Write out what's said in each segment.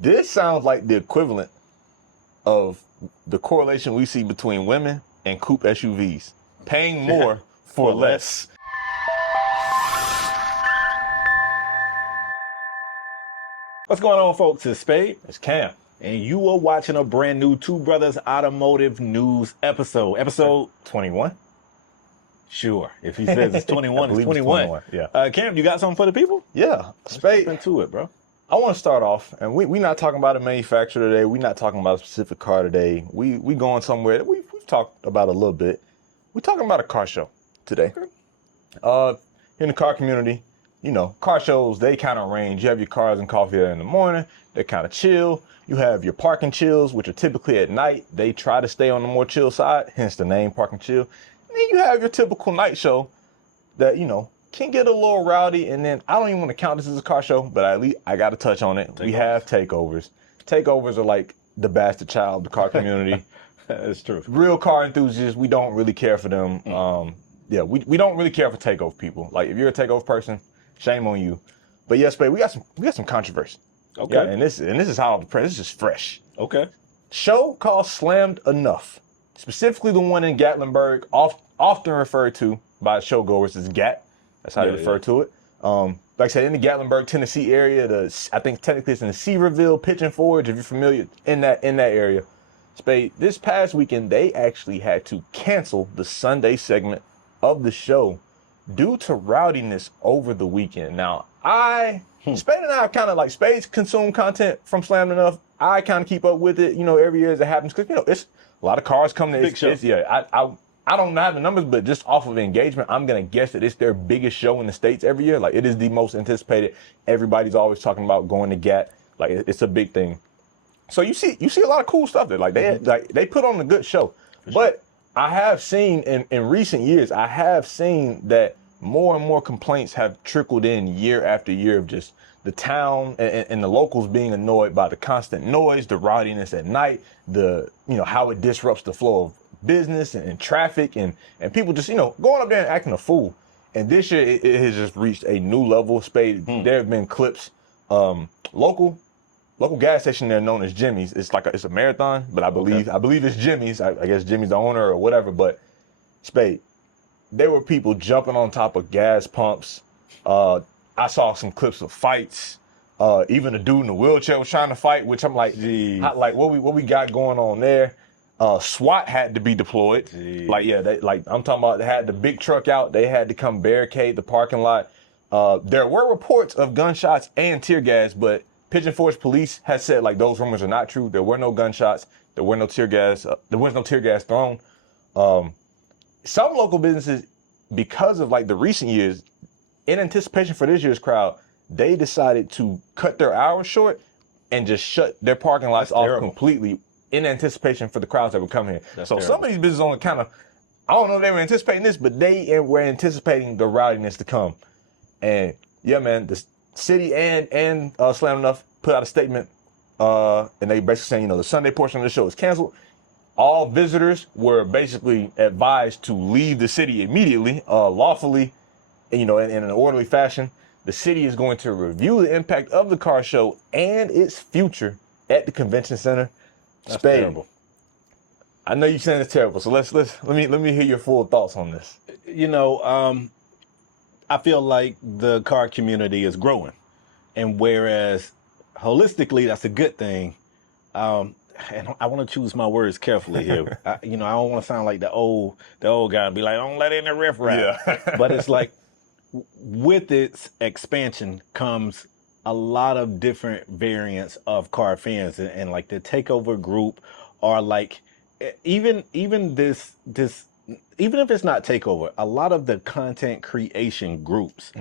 This sounds like the equivalent of the correlation we see between women and coupe SUVs. Paying more for less. What's going on, folks? It's Spade. It's Cam. And you are watching a brand new Two Brothers Automotive News episode. Episode 21? Sure. If he says it's 21, it's 21. Yeah. Cam, you got something for the people? Yeah. Spade. Let's jump into it, bro. I want to start off, and we not talking about a manufacturer today. We're not talking about a specific car today. We going somewhere that we've talked about a little bit. We're talking about a car show today. In the car community, you know, car shows, they kind of range. You have your cars and coffee there in the morning. They're kind of chill. You have your parking chills, which are typically at night. They try to stay on the more chill side, hence the name Parking Chill. And then you have your typical night show that, you know, can get a little rowdy. And then I don't even want to count this as a car show, but at least I got to touch on it. We have takeovers. Takeovers are like the bastard child of the car community. That's true. Real car enthusiasts, we don't really care for them. We don't really care for takeover people. Like, if you're a takeover person, shame on you. But yes, babe, we got some controversy. Okay. Yeah, and this is hot off the press. This is fresh. Okay. Show called Slammedenuff, specifically the one in Gatlinburg, often referred to by showgoers as Gat. That's how they refer to it. Like I said, in the Gatlinburg, Tennessee area, I think technically it's in the Seaverville, Pigeon Forge, if you're familiar in that area. Spade, this past weekend, they actually had to cancel the Sunday segment of the show due to rowdiness over the weekend. Now, Spade and I kind of like, Spade's consume content from Slammedenuff. I kind of keep up with it, you know, every year as it happens, because, you know, it's a lot of cars coming to it. Yeah, I don't have the numbers, but just off of engagement, I'm going to guess that it's their biggest show in the States every year. Like, it is the most anticipated. Everybody's always talking about going to GAT. Like, it's a big thing. So you see a lot of cool stuff there. Like, they put on a good show. But I have seen in recent years, I have seen that more and more complaints have trickled in year after year of just the town and the locals being annoyed by the constant noise, the rowdiness at night, how it disrupts the flow of business and traffic and people just, you know, going up there and acting a fool. And this year it has just reached a new level. Spade, there have been clips, local gas station there known as Jimmy's. It's a marathon, but I believe it's Jimmy's. I guess Jimmy's the owner or whatever, but Spade, there were people jumping on top of gas pumps. I saw some clips of fights. Even a dude in a wheelchair was trying to fight, which I'm like, what we got going on there? SWAT had to be deployed. Jeez. I'm talking about, they had the big truck out. They had to come barricade the parking lot. There were reports of gunshots and tear gas, but Pigeon Forge police has said, like, those rumors are not true. There were no gunshots. There were no tear gas. There was no tear gas thrown. Some local businesses, because of like the recent years, in anticipation for this year's crowd, they decided to cut their hours short and just shut their parking lots off completely in anticipation for the crowds that would come here. Some of these businesses only kind of, I don't know if they were anticipating this, but they were anticipating the rowdiness to come. And yeah, man, the city and Slammedenuff put out a statement, and they basically saying, you know, the Sunday portion of the show is canceled. All visitors were basically advised to leave the city immediately, lawfully, you know, in an orderly fashion. The city is going to review the impact of the car show and its future at the convention center. That's terrible. I know you're saying it's terrible, so let me hear your full thoughts on this. You know, I feel like the car community is growing, and whereas holistically that's a good thing, and I want to choose my words carefully here. I don't want to sound like the old guy and be like, don't let in the riffraff. Yeah. But it's like, with its expansion comes a lot of different variants of car fans, and like the takeover group, or like even this even if it's not takeover, a lot of the content creation groups,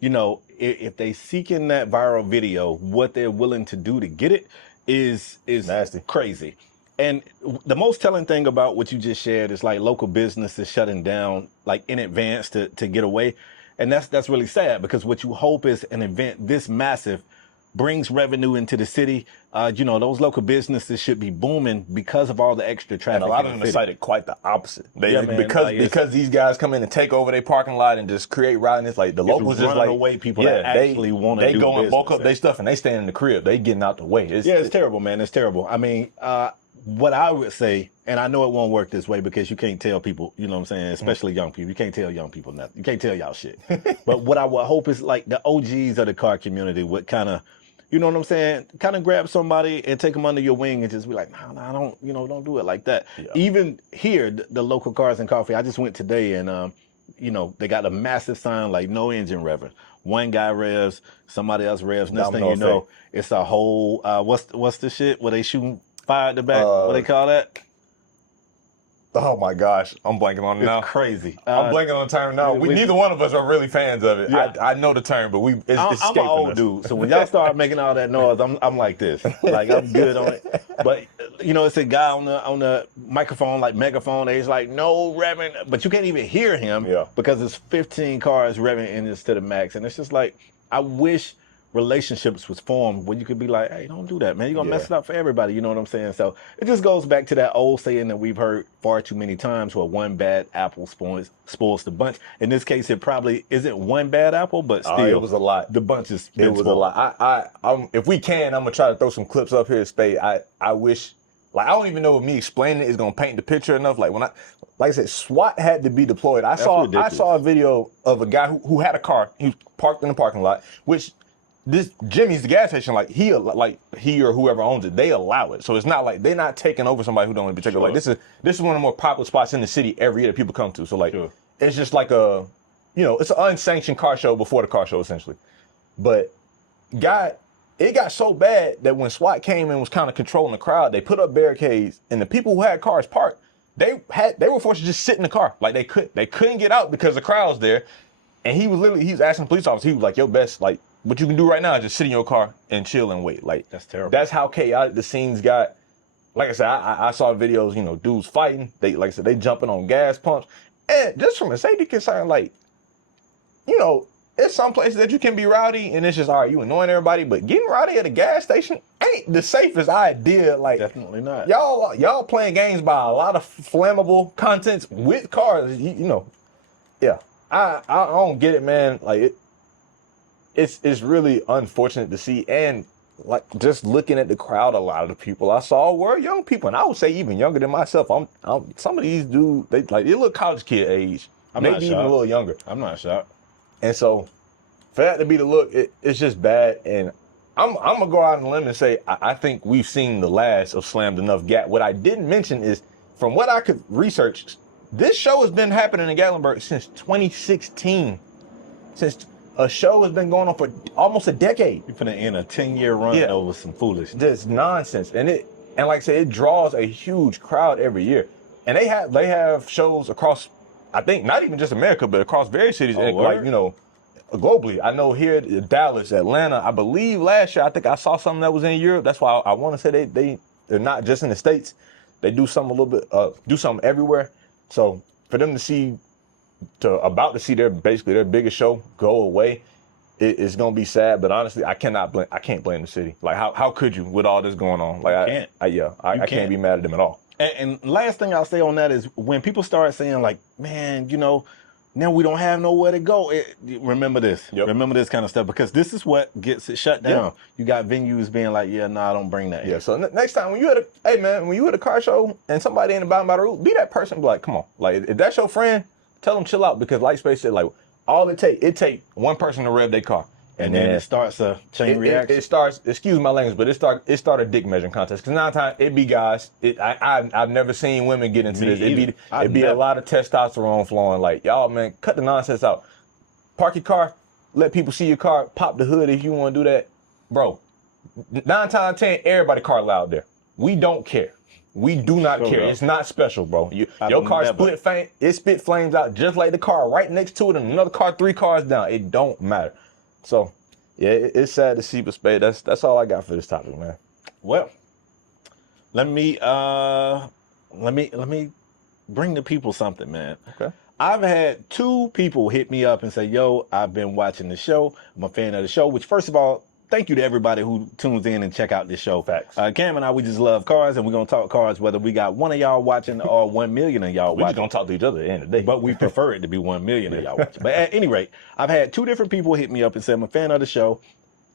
you know, if they seek in that viral video, what they're willing to do to get it is nasty, crazy. And the most telling thing about what you just shared is like local businesses shutting down like in advance to get away. And that's really sad, because what you hope is an event this massive brings revenue into the city. You know, those local businesses should be booming because of all the extra traffic. And a lot of them decided quite the opposite. They Yeah, man, because these guys come in and take over their parking lot and just create routing. It's like the locals just like away people that actually want to do They go and business. bulk up their stuff and they stand in the crib. They getting out the way. It's terrible, man. It's terrible. I mean, what I would say, and I know it won't work this way because you can't tell people, you know what I'm saying, especially young people. You can't tell young people nothing. You can't tell y'all shit. But what I would hope is like the OGs of the car community would kind of, you know what I'm saying, kind of grab somebody and take them under your wing and just be like, nah, don't, you know, don't do it like that. Yeah. Even here, the local Cars and Coffee, I just went today and, you know, they got a massive sign like no engine revving. One guy revs, somebody else revs. Next thing you know, it's a whole, what's the shit where they shooting fire at the back? What they call that? Oh my gosh, I'm blanking on it now. It's crazy. I'm blanking on the term now. Neither one of us are really fans of it. Yeah. I know the term, but it's escaping I'm an old dude, so when y'all start making all that noise, I'm like this. Like I'm good on it. But you know, it's a guy on the microphone, like megaphone. He's like, no revving, but you can't even hear him because there's 15 cars revving in this to the max, and it's just like I wish relationships was formed where you could be like, hey, don't do that, man. You're gonna mess it up for everybody. You know what I'm saying? So it just goes back to that old saying that we've heard far too many times where one bad apple spoils the bunch. In this case, it probably isn't one bad apple, but still, it was a lot. The bunch is it was spoiled. A lot. If we can, I'm gonna try to throw some clips up here, Spade. I wish, like, I don't even know if me explaining it is gonna paint the picture enough. Like like I said, SWAT had to be deployed. I saw a video of a guy who had a car. He was parked in the parking lot, which this Jimmy's, the gas station, like he or whoever owns it, they allow it. So it's not like they're not taking over somebody who don't want to be taken. Like this is one of the more popular spots in the city every year that people come to. So like it's just like a, you know, it's an unsanctioned car show before the car show essentially. But it got so bad that when SWAT came and was kind of controlling the crowd, they put up barricades and the people who had cars parked, they were forced to just sit in the car. Like they couldn't get out because the crowd's there. And he was asking police officers, he was like, yo, best, like, what you can do right now is just sit in your car and chill and wait. Like, that's terrible. That's how chaotic the scenes got. Like I said, I saw videos, you know, dudes fighting. Like I said, they jumping on gas pumps. And just from a safety concern, like, you know, there's some places that you can be rowdy and it's just, all right, you annoying everybody, but getting rowdy at a gas station ain't the safest idea. Like, definitely not. Y'all playing games by a lot of flammable contents with cars, you know. Yeah. I don't get it, man. Like it's really unfortunate to see, and like just looking at the crowd, a lot of the people I saw were young people, and I would say even younger than myself. Some of these dudes, they look college kid age, maybe even a little younger. I'm not shocked. And so for that to be the look, it's just bad. And I'm gonna go out on a limb and say I think we've seen the last of Slammedenuff Gat. What I didn't mention is, from what I could research, this show has been happening in Gatlinburg since 2016. Since a show has been going on for almost a decade. You're finna end a 10-year run over some foolishness. This nonsense. And like I said, it draws a huge crowd every year. And they have shows across, I think, not even just America, but across various cities, like, you know, globally. I know here in Dallas, Atlanta, I believe last year, I think I saw something that was in Europe. That's why I want to say they're not just in the States. They do something do something everywhere. So for them about to see their biggest show go away, it's gonna be sad. But honestly, I can't blame the city. Like how could you with all this going on? Like I can't be mad at them at all. And last thing I'll say on that is when people start saying like, man, you know, now we don't have nowhere to go. Remember this. Yep. Remember this kind of stuff, because this is what gets it shut down. Yeah. You got venues being like, yeah, nah, don't bring that. Yeah. So next time when you at a car show and somebody ain't about the route, be that person. Be like, come on. Like if that's your friend, tell them chill out, because like Space said, like all it take one person to rev their car. And then it starts a chain reaction. It starts, excuse my language, but it started a dick measuring contest. Because 9 times it be guys. I've never seen women get into this. It'd be a lot of testosterone flowing. Like, y'all, man, cut the nonsense out. Park your car, let people see your car, pop the hood if you want to do that. Bro, 9 times 10, everybody car loud there. We don't care. We do not care. Bro. It's not special, bro. Your car spit flames out just like the car right next to it and another car 3 cars down. It don't matter. So, yeah, it's sad to see, but Spade, that's all I got for this topic, man. Well, let me bring the people something, man. Okay. I've had 2 people hit me up and say, yo, I've been watching the show. I'm a fan of the show, which first of all, thank you to everybody who tunes in and check out this show. Facts. Cam and I, we just love cars, and we're going to talk cars whether we got one of y'all watching or 1 million of y'all We just watching. gonna talk to each other at the end of the day. But we prefer it to be 1 million of y'all watching. But at any rate, I've had 2 different people hit me up and say, I'm a fan of the show,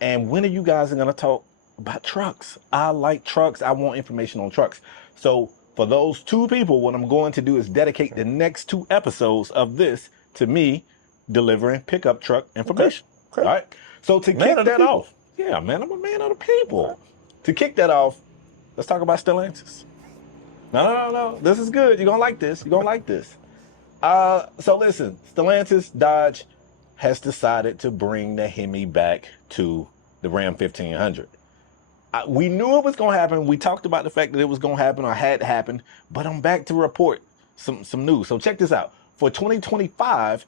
and when are you guys going to talk about trucks? I like trucks. I want information on trucks. So for those 2 people, what I'm going to do is dedicate the next 2 episodes of this to me delivering pickup truck information. Okay. All right. So to kick that off, yeah, man, I'm a man of the people. To kick that off, let's talk about Stellantis. No. This is good. You're going to like this. You're going to like this. So listen, Stellantis Dodge has decided to bring the Hemi back to the Ram 1500. We knew it was going to happen. We talked about the fact that it was going to happen or had happened, but I'm back to report some news. So check this out. For 2025,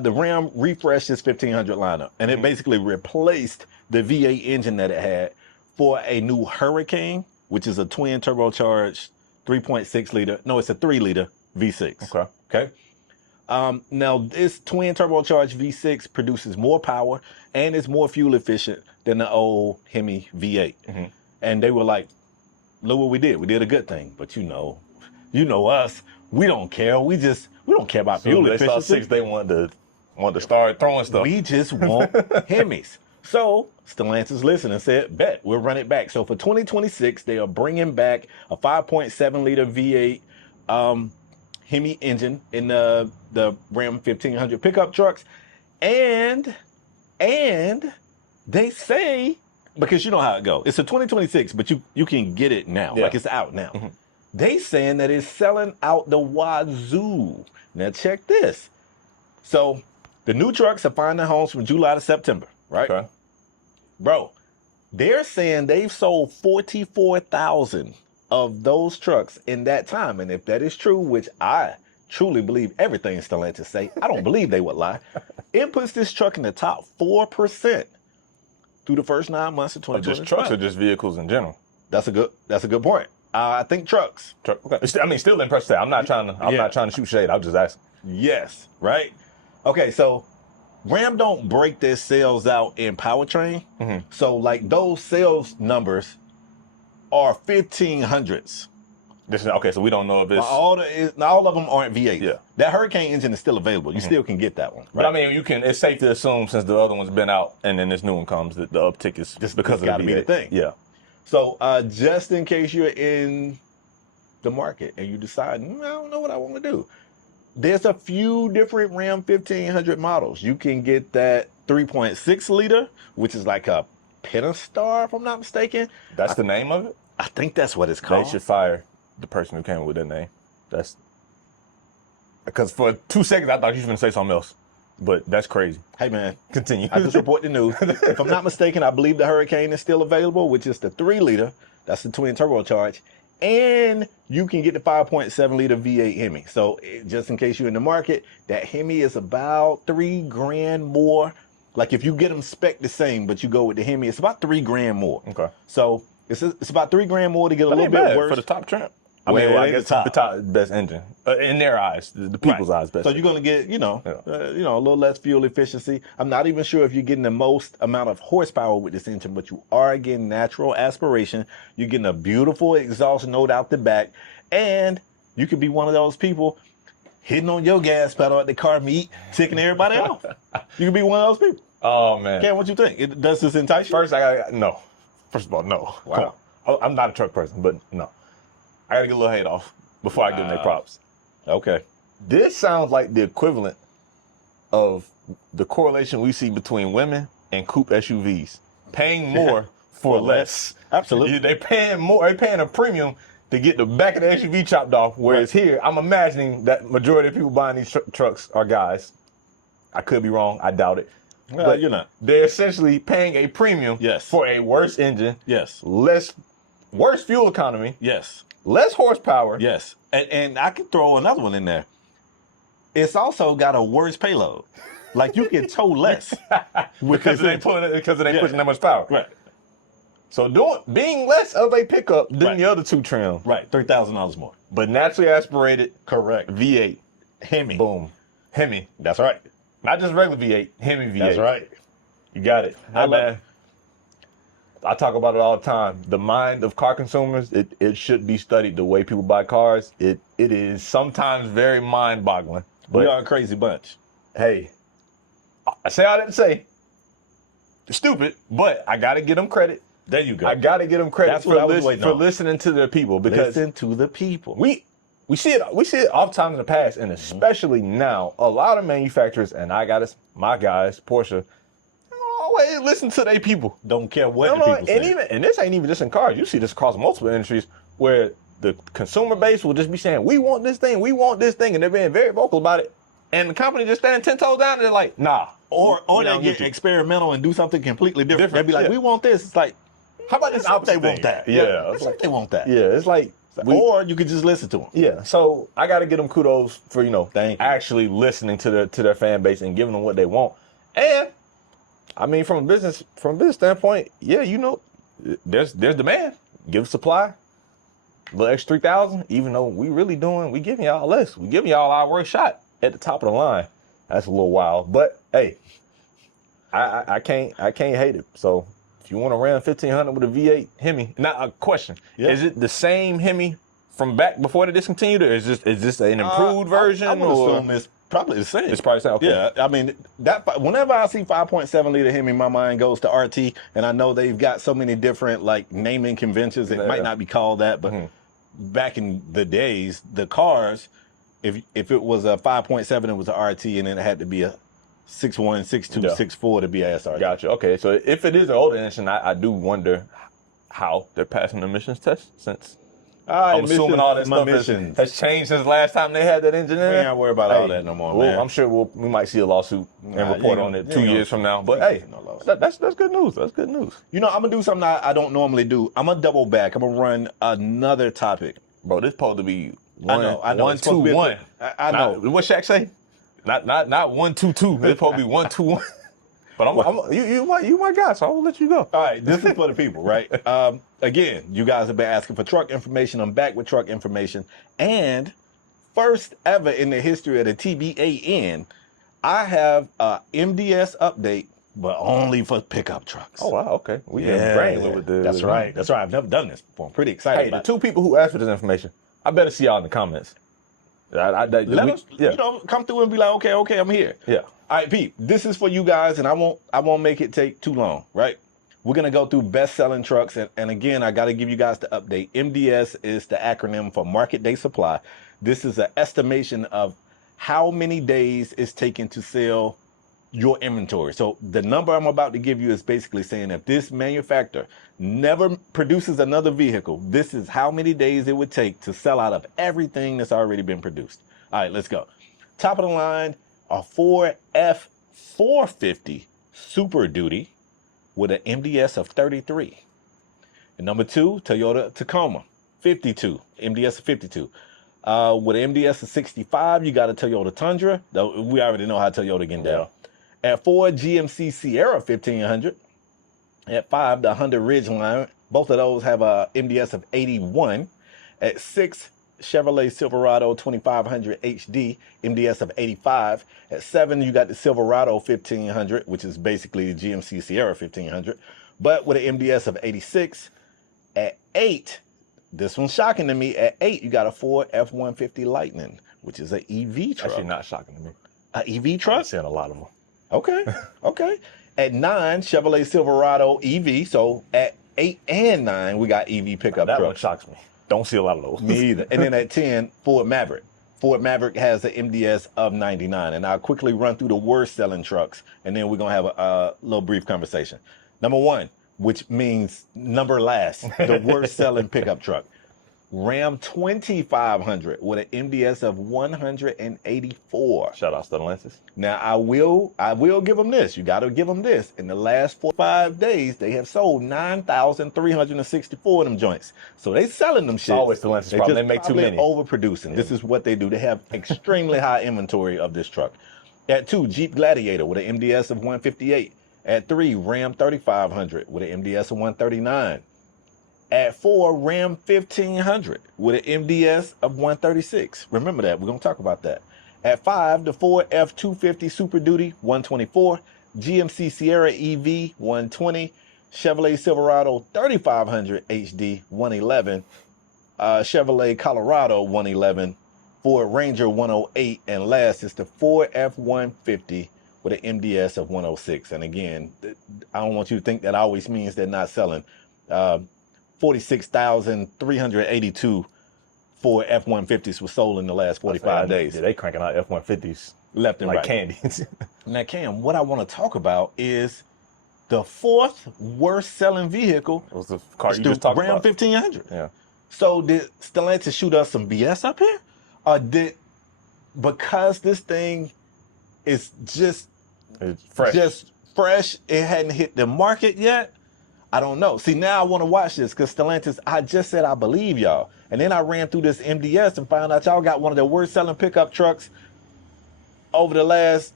the Ram refreshed its 1500 lineup, and it basically replaced the V8 engine that it had for a new Hurricane, which is a twin turbocharged 3.6 liter. No, it's a 3 liter V6. Okay. Now, this twin turbocharged V6 produces more power and is more fuel efficient than the old Hemi V8. And they were like, look what we did. We did a good thing. But you know us. We don't care. We don't care about fuel efficiency. They saw 6. They wanted to start throwing stuff. We just want Hemis. So Stellantis listened and said, bet, we'll run it back. So for 2026, they are bringing back a 5.7 liter V8 Hemi engine in the Ram 1500 pickup trucks. And they say, because you know how it goes, it's a 2026, but you can get it now. Like it's out now. They saying that it's selling out the wazoo. Now check this. So the new trucks are finding homes from July to September, right? Okay. Bro, they're saying they've sold 44,000 of those trucks in that time. And if that is true, which I truly believe everything Stellantis say, I don't believe they would lie. It puts this truck in the top 4% through the first 9 months of 2025. Just trucks or just vehicles in general? That's a good point. I think trucks. Okay. I mean, still impressed. I'm not trying to shoot shade. I'm just asking. Yes. Right. Okay. So Ram don't break their sales out in powertrain. So like those sales numbers are 1500s. Okay, so we don't know if it's all of them aren't V8s. Yeah. That Hurricane engine is still available. You still can get that one. Right? But I mean, it's safe to assume since the other one's been out and then this new one comes that the uptick is just because of gotta the be the V8. thing. Yeah. So just in case you're in the market and you decide, I don't know what I want to do, there's a few different Ram 1500 models. You can get that 3.6 liter, which is like a Pentastar, if I'm not mistaken. That's the name of it? I think that's what it's called. They should fire the person who came up with that name. That's because for 2 seconds I thought you were going to say something else, but that's crazy. Hey man, Continue. I just report the news. If I'm not mistaken, I believe the Hurricane is still available, which is the 3 liter. That's the twin turbocharged. And you can get the 5.7 liter V8 Hemi. So just in case you're in the market, that Hemi is about $3,000 more. Like if you get them spec the same, but you go with the Hemi, it's about $3,000 more. Okay. So it's about $3,000 more to get a little bit bad worse for the top tramp. I Well, mean, I it guess ain't the top. the top best engine in their eyes, the people's eyes best. So you're gonna get, a little less fuel efficiency. I'm not even sure if you're getting the most amount of horsepower with this engine, but you are getting natural aspiration. You're getting a beautiful exhaust note out the back, and you could be one of those people hitting on your gas pedal at the car meet, ticking everybody off. You could be one of those people. Oh man. Ken, what you think? Does this entice you? First, no. First of all, no. Wow. I'm not a truck person, but no. I gotta get a little hate off before I give them their props. Okay. This sounds like the equivalent of the correlation we see between women and coupe SUVs. Paying more for less. Absolutely. They're paying more, they're paying a premium to get the back of the SUV chopped off, whereas here, I'm imagining that majority of people buying these trucks are guys. I could be wrong, I doubt it. Well, but you're not. They're essentially paying a premium for a worse engine, worse fuel economy, less horsepower. Yes. And I could throw another one in there. It's also got a worse payload. Like you can tow less. because it ain't pushing that much power. Right. So being less of a pickup than the other two trims. Right. $3,000 more. But naturally aspirated. Correct. V8. Hemi. Boom. Hemi. That's right. Not just regular V8. Hemi V8. That's right. You got it. I love it. I talk about it all the time. The mind of car consumers, it should be studied. The way people buy cars, it is sometimes very mind-boggling. We are a crazy bunch. Hey, I say all that to say, they're stupid, but I gotta give them credit. There you go. I gotta give them credit for listening to their people, because listen to the people. We see it oftentimes in the past, and especially now. A lot of manufacturers, and my guys, Porsche, always listen to their people. Don't care what the people say. And this ain't even just in cars. You see this across multiple industries where the consumer base will just be saying, we want this thing, and they're being very vocal about it. And the company just standing 10 toes down, and they're like, nah. Or they get experimental and do something completely different. They'll be like, we want this. It's like, how about this opposite they want that? Yeah. They want that. Yeah, it's like, or you could just listen to them. Yeah, so I got to give them kudos for, actually listening to their fan base and giving them what they want. And I mean, from a business standpoint, yeah, there's demand. Give supply, a little extra 3,000. Even though we giving y'all less. We giving y'all our worst shot at the top of the line. That's a little wild, but hey, I can't hate it. So if you want to Ram 1500 with a V8 Hemi, now a question: Is it the same Hemi from back before they discontinued, or is this an improved version? I would assume it's probably the same. It's probably the same. Okay. Yeah, I mean whenever I see 5.7 liter Hemi, my mind goes to RT, and I know they've got so many different naming conventions. It might not be called that, but back in the days, the cars, if it was a 5.7, it was a RT, and then it had to be a 6.1, 6.2, 6.4 to be a SRT. Gotcha. Okay, so if it is an older engine, I do wonder how they're passing the emissions test, since I'm assuming all that stuff has changed since last time they had that engine in. We ain't worried about all that no more, man. I'm sure we might see a lawsuit and report on it 2 years from now. But hey, that's good news. That's good news. I'm gonna do something I don't normally do. I'm gonna double back. I'm gonna run another topic. Bro, this supposed to be I know. 1, 2, 1. I know. What Shaq say? Not 1, 2, 2. It's supposed to be 1, 2, 1. But you my guy, so I'll let you go. All right, this is for the people, right? Again, you guys have been asking for truck information. I'm back with truck information. And first ever in the history of the TBA, I have a MDS update, but only for pickup trucks. Oh, wow, okay. We getting granular with this. That's right. I've never done this before. I'm pretty excited about it. The two people who asked for this information, I better see y'all in the comments. Let us, come through and be like, okay, I'm here. Yeah. All right, Pete, this is for you guys, and I won't make it take too long, right? We're going to go through best-selling trucks, and again, I got to give you guys the update. MDS is the acronym for Market Day Supply. This is an estimation of how many days it's taken to sell your inventory. So the number I'm about to give you is basically saying if this manufacturer never produces another vehicle, this is how many days it would take to sell out of everything that's already been produced. All right, let's go. Top of the line, a Ford F450 Super Duty with an MDS of 33. And number 2, Toyota Tacoma 52, MDS of 52. With an MDS of 65, you got a Toyota Tundra. Though we already know how Toyota get down. At 4, GMC Sierra 1500. At 5, the Honda Ridgeline. Both of those have a MDS of 81. At 6, Chevrolet Silverado 2500 HD, MDS of 85. At 7, you got the Silverado 1500, which is basically the GMC Sierra 1500, but with an MDS of 86. At 8, this one's shocking to me. At 8, you got a Ford F-150 Lightning, which is an EV truck. Actually, not shocking to me. An EV truck? I've seen a lot of them. Okay. At 9, Chevrolet Silverado EV. So at 8 and 9, we got EV pickup trucks. That one shocks me. Don't see a lot of those. Me either. And then at 10, Ford Maverick. Ford Maverick has an MDS of 99. And I'll quickly run through the worst selling trucks, and then we're going to have a little brief conversation. Number 1, which means number last, the worst selling pickup truck. Ram 2500 with an MDS of 184. Shout out to the Lances. Now, I will give them this. You got to give them this. In the last 4 or 5 days, they have sold 9,364 of them joints. So they selling them shit. It's always the Lances problem. They make too many. Overproducing. Yeah. This is what they do. They have extremely high inventory of this truck. At 2, Jeep Gladiator with an MDS of 158. At 3, Ram 3500 with an MDS of 139. At 4, Ram 1500 with an MDS of 136. Remember that. We're going to talk about that. At 5, the Ford F250 Super Duty 124. GMC Sierra EV 120. Chevrolet Silverado 3500 HD 111, Chevrolet Colorado 111, Ford Ranger 108, and last is the Ford F-150 with an MDS of 106. And again, I don't want you to think that always means they're not selling. 46,382 Ford F-150s were sold in the last 45 days. Yeah, they cranking out F-150s left and like right. candies. Now, Cam, what I want to talk about is the fourth worst selling vehicle. It was the car you the just talked Ram about. 1500. Yeah. So did Stellantis shoot us some BS up here? Or because this thing is It's fresh. just fresh, it hadn't hit the market yet? I don't know. See, now I want to watch this because Stellantis, I just said I believe y'all. And then I ran through this MDS and found out y'all got one of the worst selling pickup trucks over the last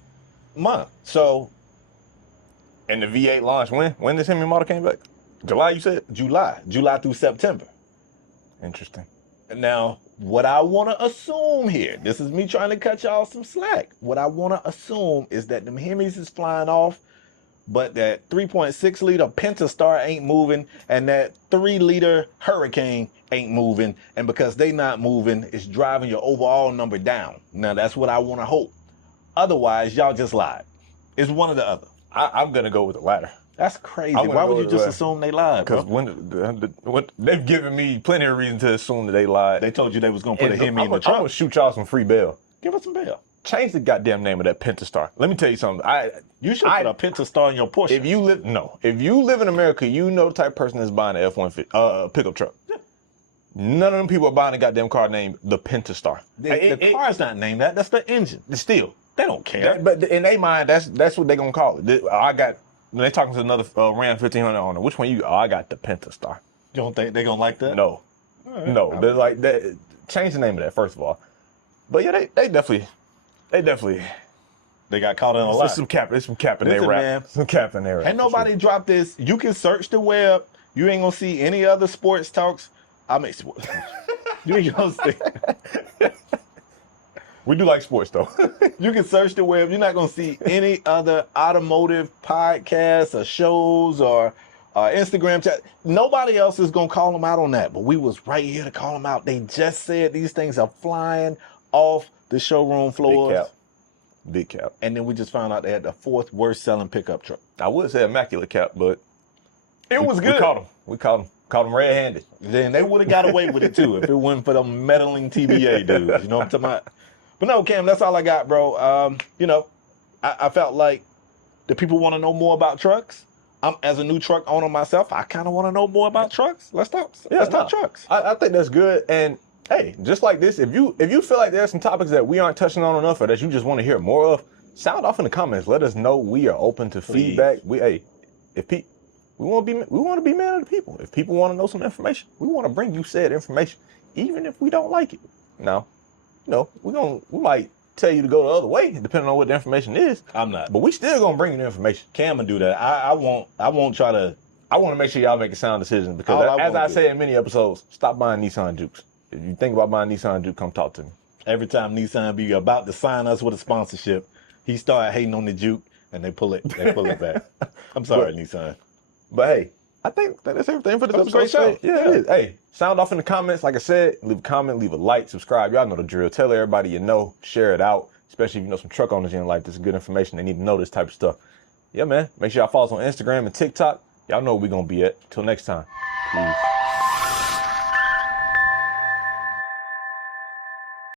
month. So. And the V8 launch when? When this Hemi model came back? July, you said? July through September. Interesting. Now, what I want to assume here, this is me trying to cut y'all some slack. What I want to assume is that them Hemis is flying off, but that 3.6 liter Pentastar ain't moving, and that 3 liter Hurricane ain't moving, and because they not moving, it's driving your overall number down. Now, that's what I want to hope. Otherwise, y'all just lied. It's one or the other. I'm going to go with the latter. That's crazy. Why would you just assume they lied, bro? Because they've given me plenty of reason to assume that they lied. They told you they was going to put a Hemi in the I'm trunk. going to shoot y'all some free bail. Give us some bail. Change the goddamn name of that Pentastar. Let me tell you something. You should put a Pentastar in your Porsche. If you live in America, you know the type of person that's buying an F-150 pickup truck. Yeah. None of them people are buying a goddamn car named the Pentastar. The car's not named that. That's the engine. Still, they don't care. But in their mind, that's what they're gonna call it. When they talking to another Ram 1500 owner, which one you? Oh, I got the Pentastar. You don't think they're gonna like that? No, right. No. They're like that. Change the name of that first of all. But yeah, they definitely. They got caught in a lie. There's some cap in their rap. Some cap in their rap. Ain't nobody dropped this. You can search the web. You ain't gonna see any other sports talks. I make sports. You ain't gonna see. We do like sports though. You can search the web. You're not gonna see any other automotive podcasts or shows or Instagram chat. Nobody else is gonna call them out on that. But we was right here to call them out. They just said these things are flying off the showroom floors. Big cap. And then we just found out they had the fourth worst selling pickup truck. I would say immaculate cap, but it was good. We caught them red-handed. Then they would have got away with it too if it wasn't for them meddling TBA dudes. You know what I'm talking about? But no, Cam, that's all I got, bro. I felt like the people want to know more about trucks. As a new truck owner myself, I kind of want to know more about trucks. Let's talk trucks. I think that's good. And hey, just like this, if you feel like there's some topics that we aren't touching on enough or that you just want to hear more of, sound off in the comments. Let us know. We are open to feedback. We want to be man of the people. If people want to know some information, we want to bring you said information, even if we don't like it. Now, we might tell you to go the other way, depending on what the information is. I'm not. But we still gonna bring you the information. Cam will do that. I won't try to. I want to make sure y'all make a sound decision because, as I say in many episodes, stop buying Nissan Jukes. If you think about buying Nissan Juke, come talk to me. Every time Nissan be about to sign us with a sponsorship, he started hating on the Juke, and they pull it back. I'm sorry, Nissan. But hey, I think that's everything for this episode. Great show. Yeah, it is. Hey, sound off in the comments. Like I said, leave a comment, leave a like, subscribe. Y'all know the drill. Tell everybody you know. Share it out, especially if you know some truck owners in your life. This is good information. They need to know this type of stuff. Yeah, man. Make sure y'all follow us on Instagram and TikTok. Y'all know where we're going to be at. Till next time. Peace.